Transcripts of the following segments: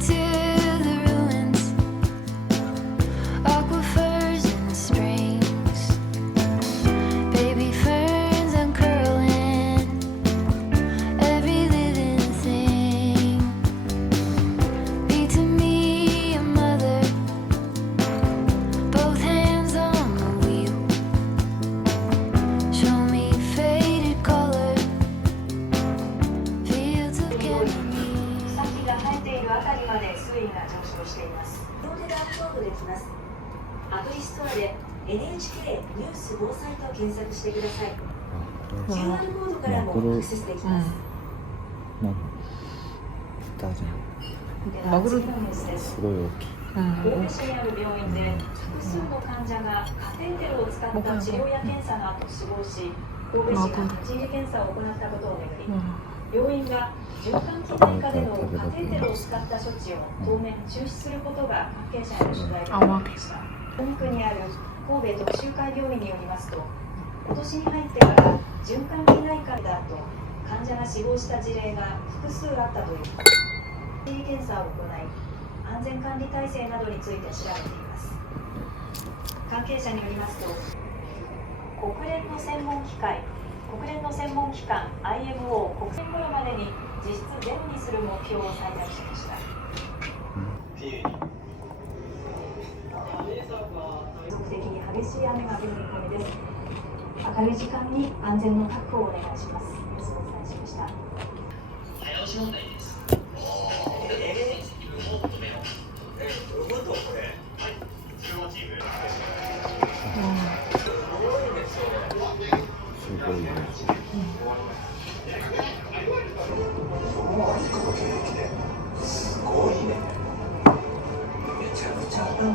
to the ruins, aquifers and springs, baby ferns uncurling, every living thing. Be to me a mother, both hands on the wheel. Show me faded color, fields of memories. 草木が生えているあたりまで水位が上昇しています。両手でアップロードできます。アプリストアで NHK ニュース防災と検索してください。QR コードからもアクセスできます。なんだじゃん。マグロです。すごい大きい。神戸市にある病院で複数の患者がカテーテルを使った治療や検査の後死亡し、神戸市が立ち入り検査を行ったことをめぐり、病院が循環器内科でのカテーテルを使った処置を当面中止することが関係者への取材で分かりました。本区にある神戸徳洲会病院によりますと、今年に入ってから循環器内科だと患者が死亡した事例が複数あったという立ち入り検査を行い、安全管理体制などについて調べています。関係者によりますと、国連の専門機関 IMO 国際頃までに実質ゼロにする目標を採択しました。継続的に激しい雨が降る見込みです。明るい時間に安全の確保をお願いします。お伝えしました。早押し問題です。すごいね。すごいね。めちゃくちゃ頭いい。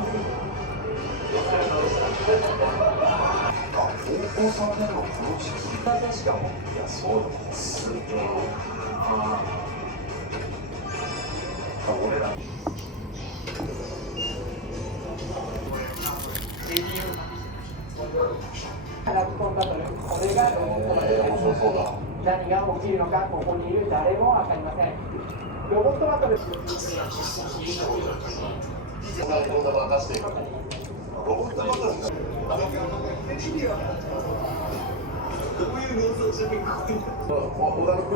高校3年のプロジェクトしかも。いや、そうだ。すげえ。俺ら。話し込んだとね、これが何が起きるのか、ここにいる誰も分かりません。ロボットバトル。織田信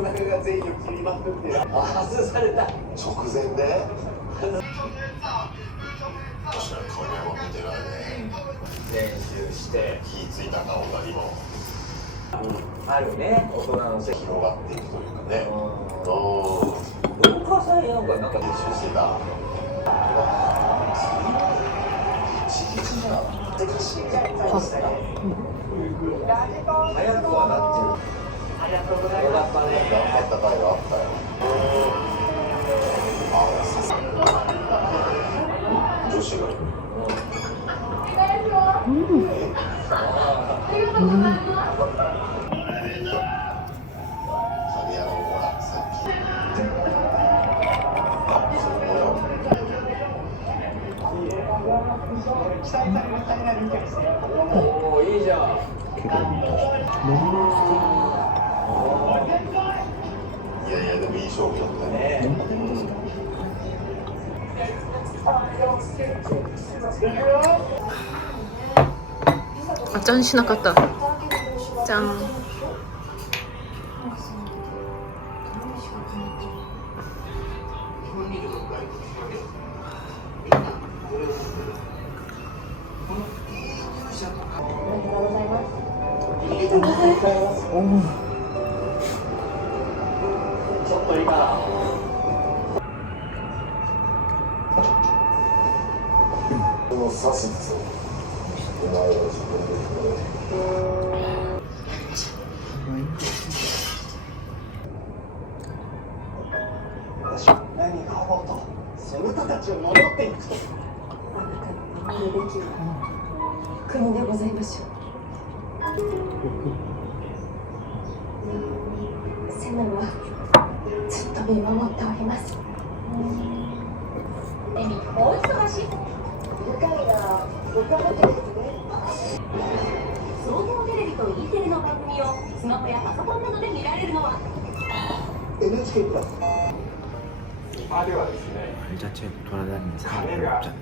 長が全員を切りまくって外された直前で確かにこれも見てないね。練習して火ついた顔が今もあるね、大人の席。広がっていくというかね。文化祭なんか練習してた敷地じゃん。早くはなってる。ありがとうございます。頑張った回があったよ。女子がいる。神山もほら、さっき。期待される体内理解して。おお、いいじゃん。いやいや、でもいい勝負だったね。あ、じゃんしなかった。じゃん。ちょっといいかな。もう刺すんですよ。お前は自分で。何が起こうと、その人たちを守っていくと。あなたの守るべき国でございましょう。セナはずっと見守っております。エミ、お忙しい。愉快なご家族ですね。総合テレビと E テレの番組をスマホやパソコンなどで見られるのは NHK プラス。場ではですね 말 자체에 돌아다니는 사람이 별로 が 없잖아.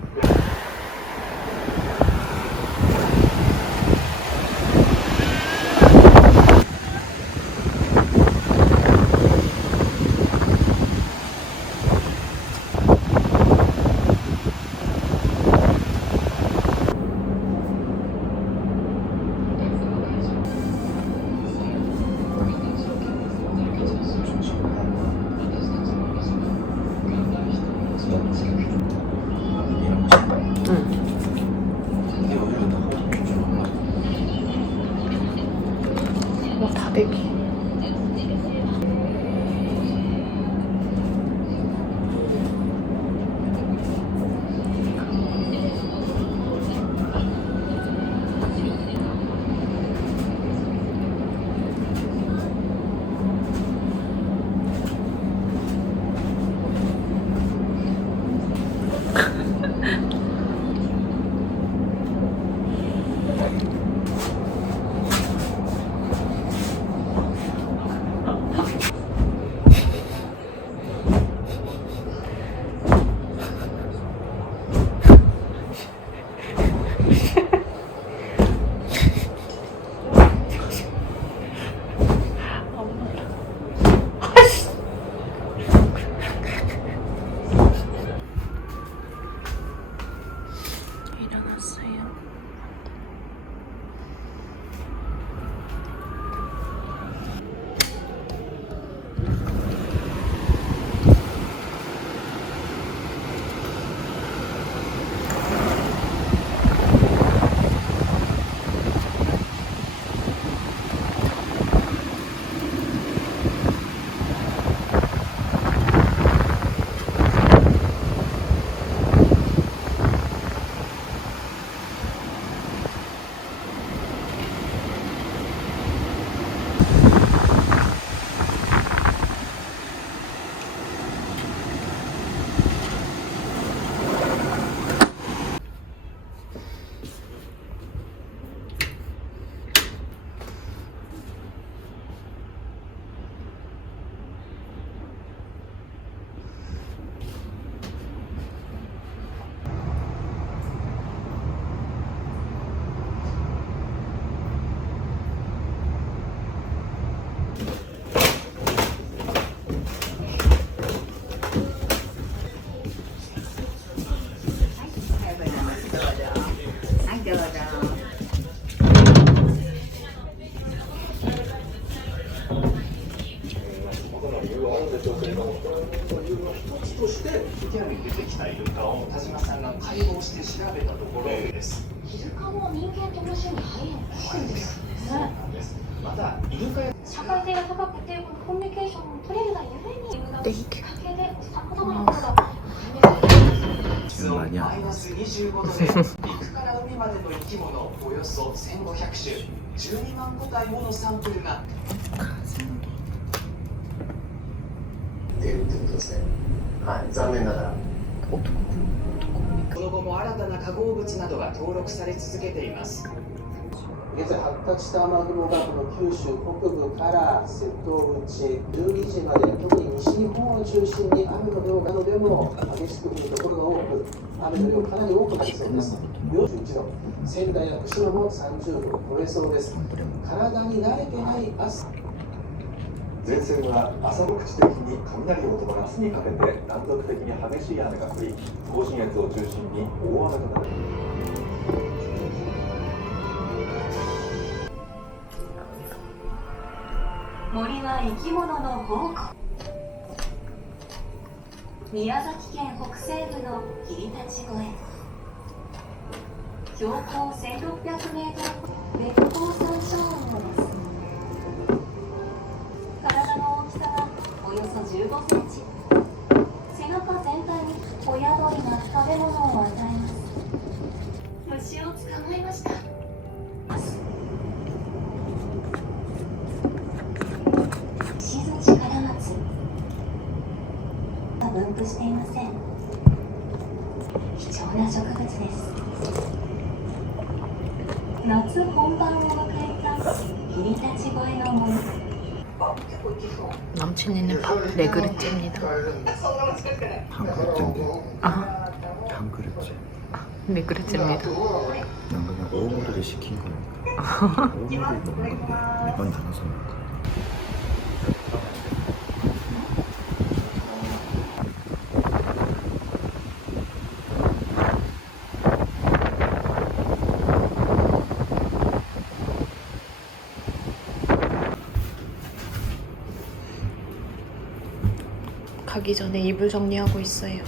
와 다대기. 일어났어요. 땡큐. 지금 많이 안 25度で陸から海までの生き物およそ1500種12万個体ものサンプルが出るってことですね。はい、残念ながら。その後も新たな化合物などが登録され続けています。現在発達した雨雲がこの九州北部から瀬戸内、12時まで特に西日本を中心に雨の量などでも激しく降るところが多く雨の量かなり多くなりそうです。41度、仙台や釧路も30度を超えそうです。体に慣れてない朝前線は朝6時的に雷を伴い明日にかけて断続的に激しい雨が降り甲信越を中心に大雨となる。森は生き物の宝庫。宮崎県北西部の霧立越え。標高1600メートル、別光山椒魚です。体の大きさはおよそ15センチ。背中全体に親鳥が食べ物を与えます。虫を捕まえました。石槌カラマツは分布していません。貴重な植物です。夏本番を迎えた霧立越えの森。 남친이는 밥 4그릇째입니다. 한 그릇째인데. 아, 한 그릇째. 4그릇째입니다. 난 그냥 오므리를 시킨 거니까. 오므리를 먹는 건데 매번 나눠서 먹을까? 가기 전에 이불 정리하고 있어요.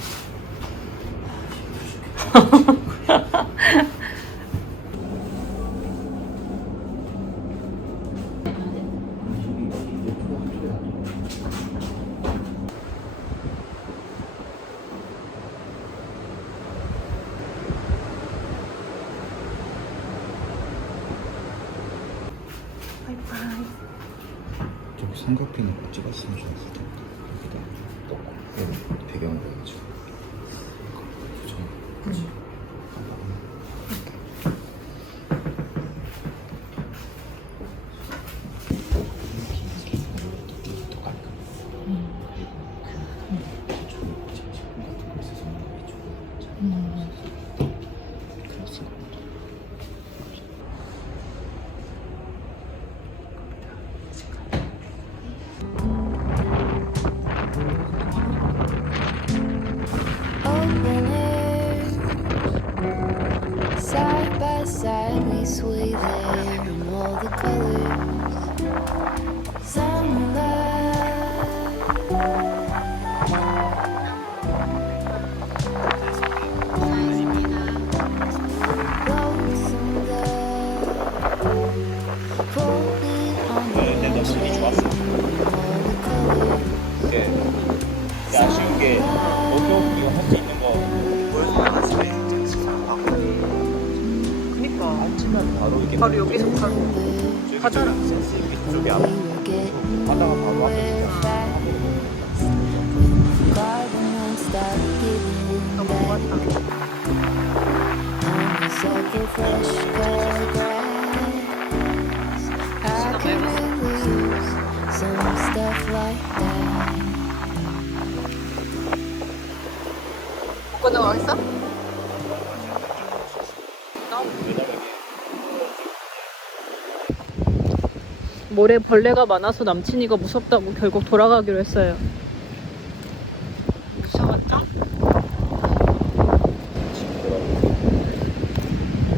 저기 삼각핀을 찍었으면 좋았을 텐데. 여기다 넣고 여기 배경을 해가지고. 그치? Open air, side by side we sway there in all the colors. Lonesome dove, rolling on the train, all the colors. 아쉬운 게 너도 이거 할 수 있는 거 그니까. 치면 바로 이게 바로 여기서 바로 하잖아. 센스 있게 쪽이 안 하다가 바로 앞에 너무 고맙다. 오빠 나와있어? 모래 벌레가 많아서 남친이가 무섭다고 결국 돌아가기로 했어요. 무서웠죠?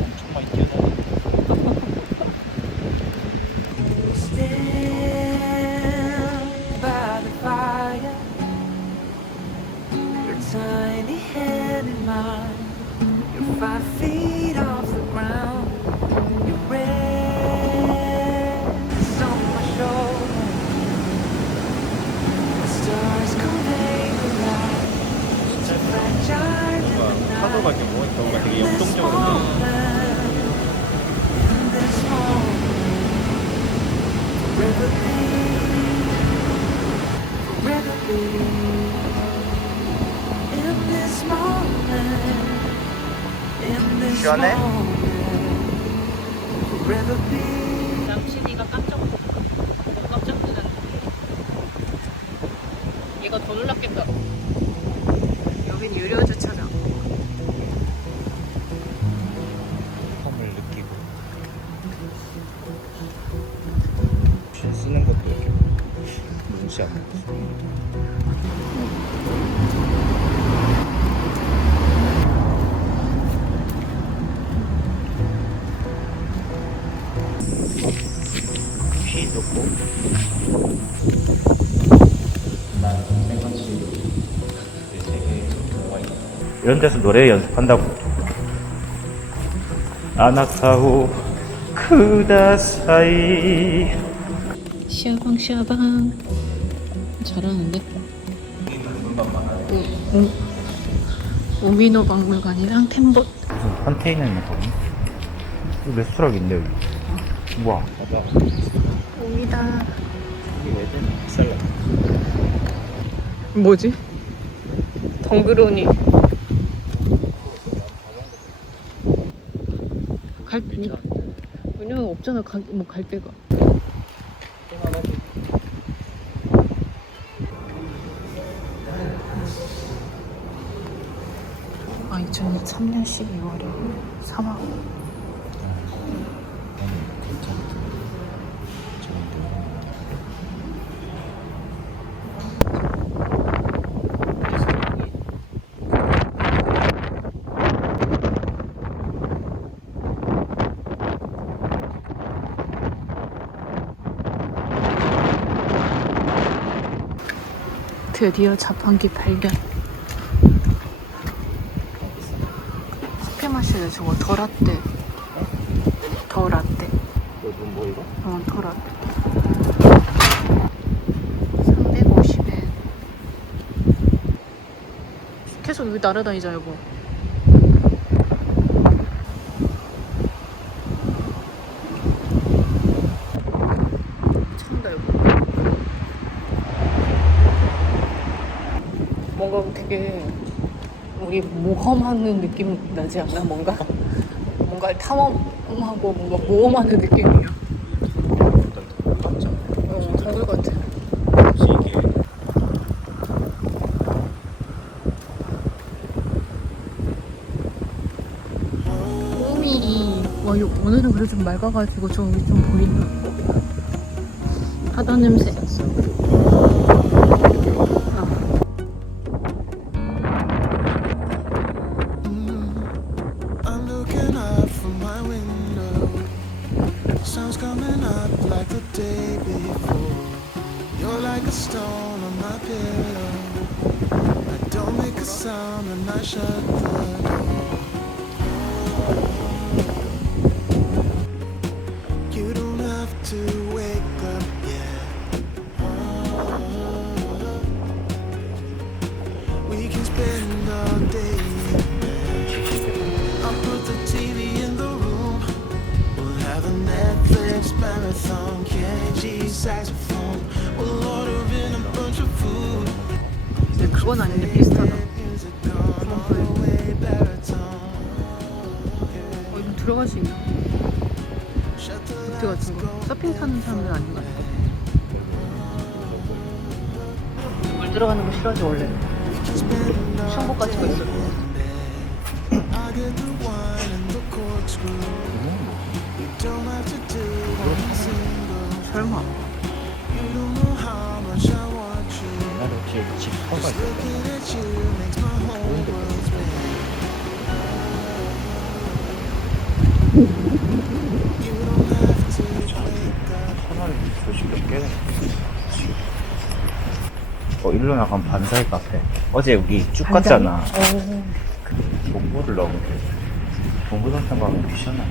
엄청 많이 뛰어다니고 by the fire, your tiny hand in mine, you're 5 feet off the ground, your rest on my shoulder, the stars convey the light, so fragile in the 파도가 night, 이렇게 모으니까 뭔가 되게 역동적으로 in this moment, forever be, forever be. In this moment, in this 시원해? moment, forever be. 남친이가 깜짝 놀랐는데 얘가 더 놀랐겠다. 여긴 유료 주차장. 험을 느끼고 실 쓰는 것도 이렇게 눈치 안 보고 귀 놓고 난 생각지 되게 좋아있 이런 데서 노래 연습한다고 아나타오 쿠다사이 샤방샤방 잘하는데? 우미노 박물관이랑 템봇. 무슨 컨테이너 있는 거니? 레스토랑 있네 여기. 우와 맞아. 옵니다. 이게 왜 되나? 쌀라. 뭐지? 덩그러니. 그냥 없잖아. 갈 데가. 아 2003년 12월에 사망. 나는 괜찮은데 좋은데. 드디어 자판기 발견. 커피 마실래? 저거 더 라떼. 더 라떼. 뭐 이거? 더 라떼. 350엔. 계속 여기 날아다니자 여보. 찬다 여보. 뭔가 되게 우리 모험하는 느낌 나지 않나? 뭔가 탐험하고 뭔가 모험하는 느낌이야. 동굴 같아. 꿈이 오늘은 그래도 좀 맑아가지고 저기 좀 보인다. 바다 냄새. I'm looking up from my window. Sun's coming up like the day before. You're like a stone on my pillow. I don't make a sound when I shut the door. You don't have to wake up yet. We can spend all day. I'll put the TV in the room. We'll have a Netflix marathon. Kenny G saxophone. We'll order in a bunch of food. 근데 그건 아닌데 비슷하다. Music on all the way baritone. 이거 들어갈 수 있나? Shut the 보트 같은 거. 서핑 타는 사람들 아닌가? 물 들어가는 거 싫어하지 원래. 션복 같은 거 있어. I get the wine and the corkscrew. You don't have to do one single. 설마. You don't know how much I want you. 나도 뒤에 집 터가 있어. Looking at you makes my whole world spin. You don't have to wake up. 차라리 조심 깨네. 일로 나가면 반사의 카페. 어제 여기 쭉 갔잖아. 동굴을 너무 동굴 같은 거 하면 미션이야.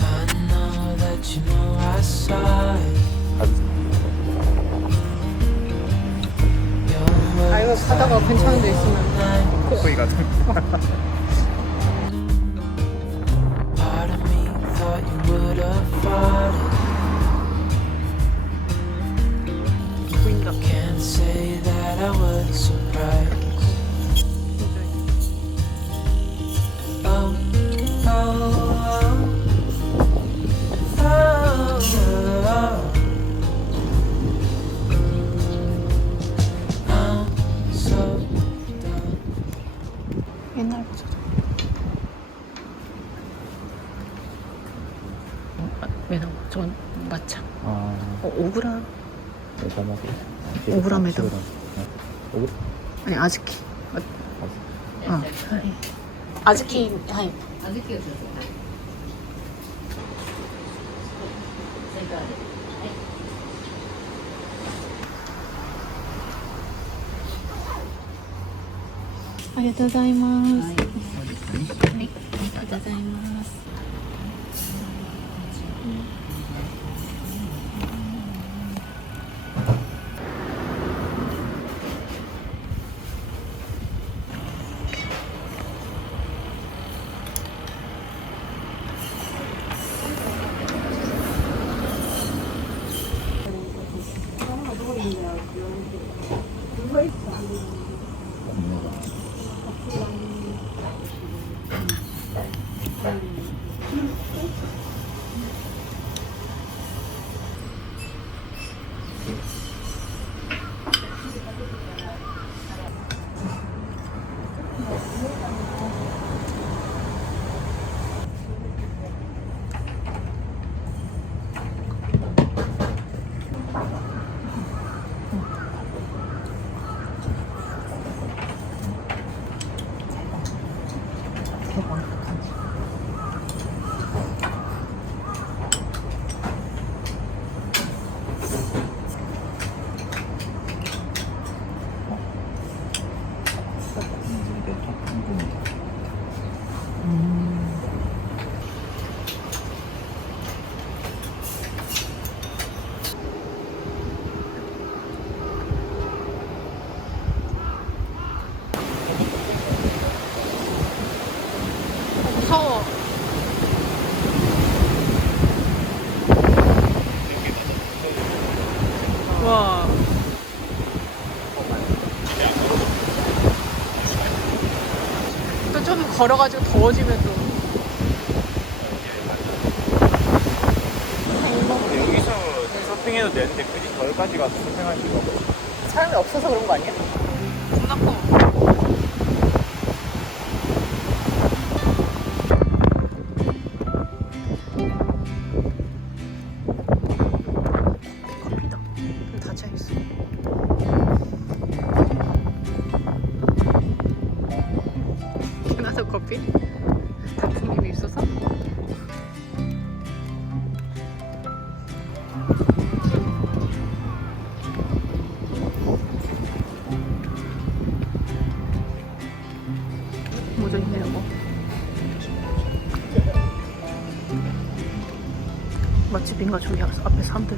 I know that you know I saw it. 아 이거 가다가 괜찮은 데 있으면 코코이 같은 거. Part of me thought you would have fought it. 보인다. Can't say that I was surprised. Oh, oh, oh, oh, oh. I'm so done. 옛날 버전. 왜 나와? 저건 마차. 오그라. 오그라 매점. 아니 아즈키. 아즈키. 하이.ありがとうございます。はい、ありがとうございます。 무서워. 와. 또 좀 걸어가지고 더워지면 또. 여기서 서핑해도 되는데 굳이 저기까지 가서 서핑할 수가 없어. 사람이 없어서 그런 거 아니야? 겁나 커. 커피다. 좀 닫혀있어. 캐나다 커피? 단풍잎이 있어서? 모자 있네 여보. 맛집인가 저기 앞에 사람들.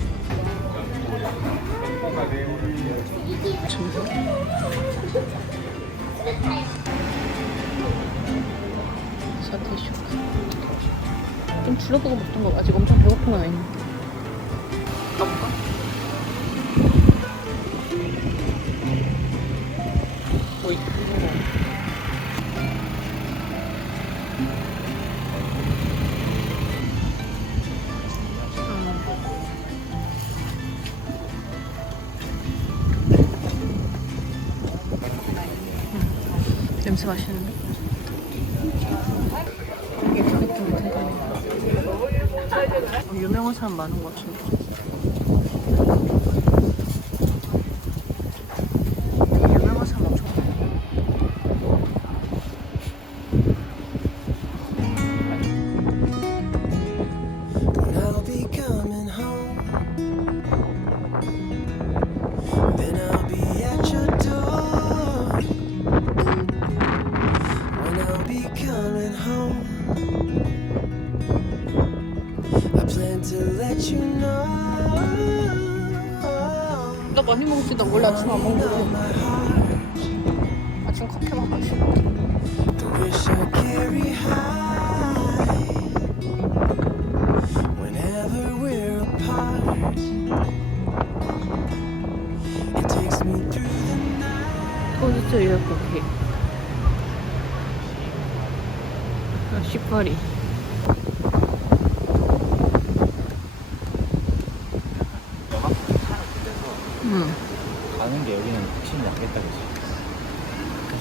사태 쇼크. 좀 둘러보고 먹던 거 아직 엄청 배고픈 건 아닌데. 가볼까? 뭐 있고. 냄새 맛있는데? 이게 느낌 유명한 사람 많은 것 같은데. 유명한 사람 엄청 많아. I'll be coming home. Then I'll be at your door. When I'll be coming home, I plan to let you know. 나 많이 먹지. 나 원래 아침 안 먹는데. My heart, 아침 커피만 마셔. the wish I carry high. Whenever we're apart, it takes me through the night. 어디서 이럴 커피? 아, 시파리. 응. 가는 게 여기는 확실히 낫겠다 그지?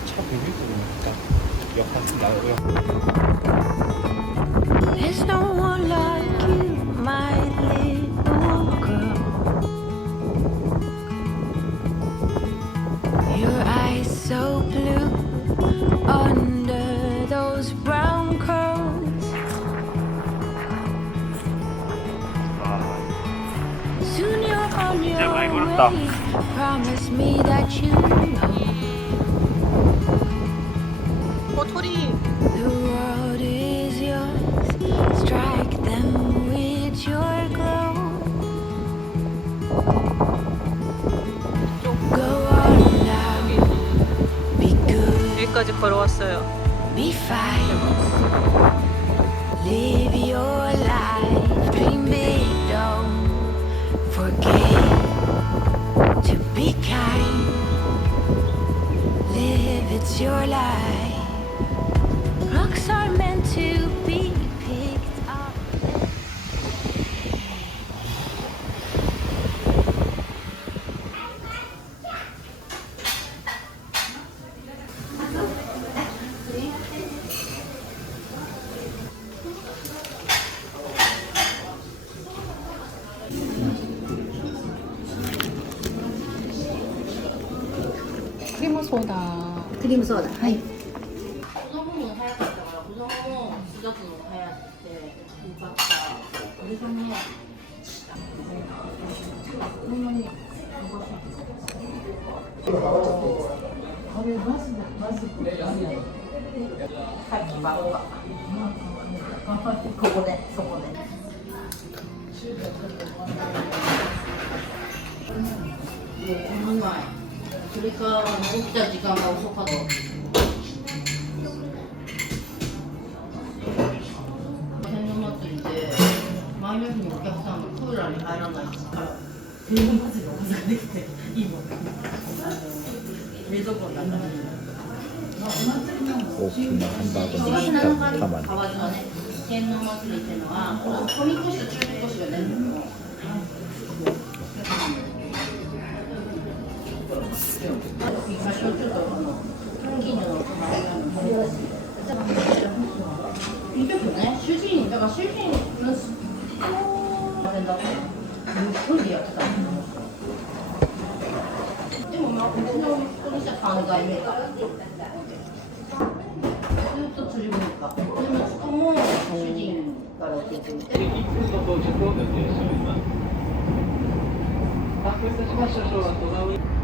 차 비비고 보니까 역할 There's no one like you, my little girl. Your eyes so blue under those brown curls. Soon you're on your way. Promise me that you know 꼬토리. the world is yours. Strike them with your glow. Go on now, be good, 여기까지 걸어왔어요. be fine. Live your life, dream big, don't forget to be kind. Live, it's your life. Rocks are meant to be picked up. ソーダ。クリームソーダ。はい。子供も早かったから子供も育つの早くてよかった。これがね、こんなにさっきばっか。ここで、そこで。うまい。それから起きた時間が遅かった。天皇祭りで前の日にお客さんがクーラーに入らないから天皇祭りのお水ができていいもん。冷蔵庫の中に。大きなハンバーグ4月にした7日玉に河津はね、天皇祭りっていうのは小みこしと中みこしが出るのよ。今ちょっと近所のいいですよね。主人だから主人のあれだって一人でやってたの。でもまあうちの息子にしたら3代目か。ずっと釣り船か。で息子も主人から受けてみて。1分の到着を予定しております。発表いたしました小学校が